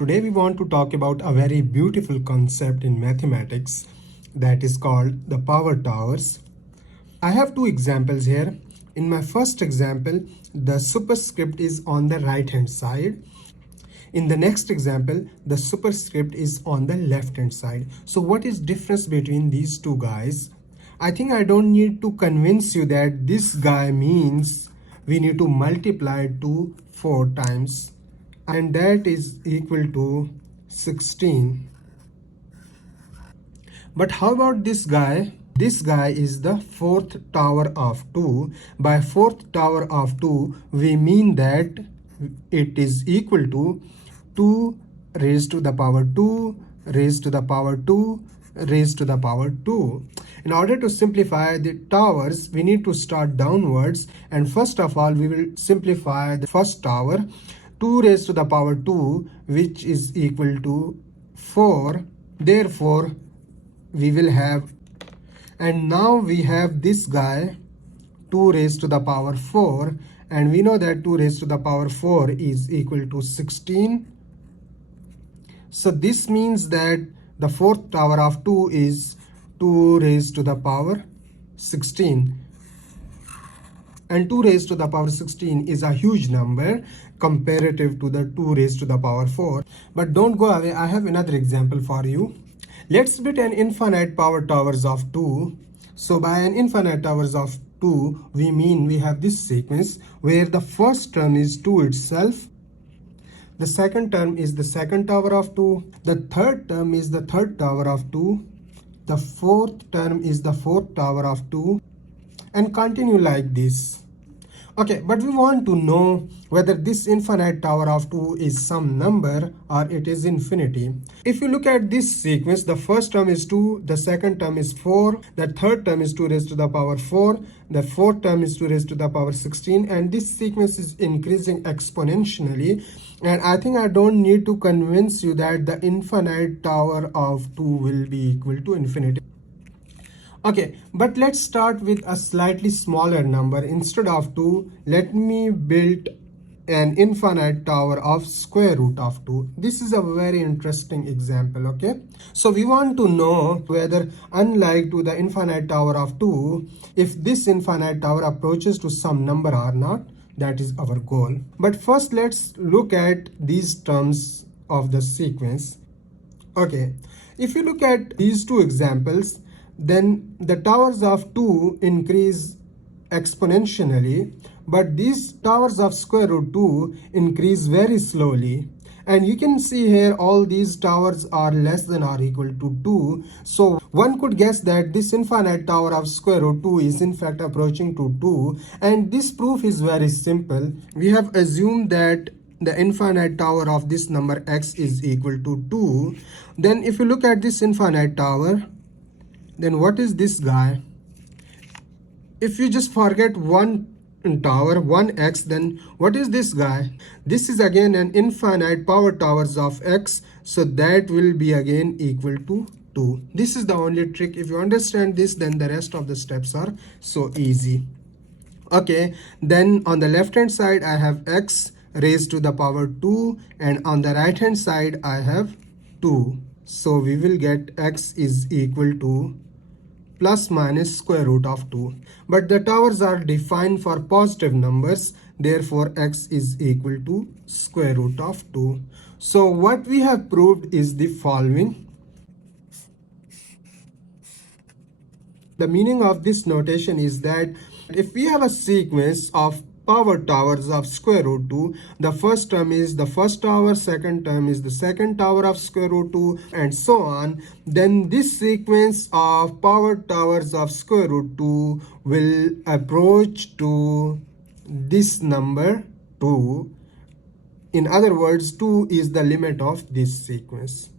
Today we want to talk about a very beautiful concept in mathematics that is called the power towers. I have two examples here. In my first example, the superscript is on the right hand side. In the next example, the superscript is on the left hand side. So what is difference between these two guys? I think I don't need to convince you that this guy means we need to multiply to 4 times, and that is equal to 16. But how about this guy? This guy is the fourth tower of 2. By fourth tower of 2, we mean that it is equal to 2 raised to the power 2 raised to the power 2 raised to the power 2. In order to simplify the towers, we need to start downwards, and first of all we will simplify the first tower, 2 raised to the power 2, which is equal to 4. Therefore we will have, and now we have this guy 2 raised to the power 4, and we know that 2 raised to the power 4 is equal to 16. So this means that the fourth tower of 2 is 2 raised to the power 16. And 2 raised to the power 16 is a huge number comparative to the 2 raised to the power 4. But don't go away, I have another example for you. Let's build an infinite power towers of 2. So by an infinite towers of 2, we mean we have this sequence where the first term is 2 itself, the second term is the second tower of 2, the third term is the third tower of 2, the fourth term is the fourth tower of 2, and continue like this. Okay, but we want to know whether this infinite tower of 2 is some number or it is infinity. If you look at this sequence, the first term is 2, the second term is 4, the third term is 2 raised to the power 4, the fourth term is 2 raised to the power 16, and this sequence is increasing exponentially. And I think I don't need to convince you that the infinite tower of 2 will be equal to infinity. Okay, but let's start with a slightly smaller number. Instead of 2, let me build an infinite tower of square root of 2. This is a very interesting example, okay? So we want to know whether, unlike to the infinite tower of 2, if this infinite tower approaches to some number or not. That is our goal. But first let's look at these terms of the sequence. Okay, if you look at these two examples, then the towers of 2 increase exponentially, but these towers of square root 2 increase very slowly. And you can see here all these towers are less than or equal to 2. So one could guess that this infinite tower of square root 2 is in fact approaching to 2. And this proof is very simple. We have assumed that the infinite tower of this number x is equal to 2. Then if you look at this infinite tower, then what is this guy? If you just forget one tower, 1x, then what is this guy? This is again an infinite power towers of x, so that will be again equal to 2. This is the only trick. If you understand this, then the rest of the steps are so easy. Okay, then on the left hand side I have x raised to the power 2, and on the right hand side I have 2. So we will get x is equal to plus minus square root of 2. But the towers are defined for positive numbers, therefore x is equal to square root of 2. So what we have proved is the following. The meaning of this notation is that if we have a sequence of power towers of square root 2, the first term is the first tower, second term is the second tower of square root 2, and so on, then this sequence of power towers of square root 2 will approach to this number 2. In other words, 2 is the limit of this sequence.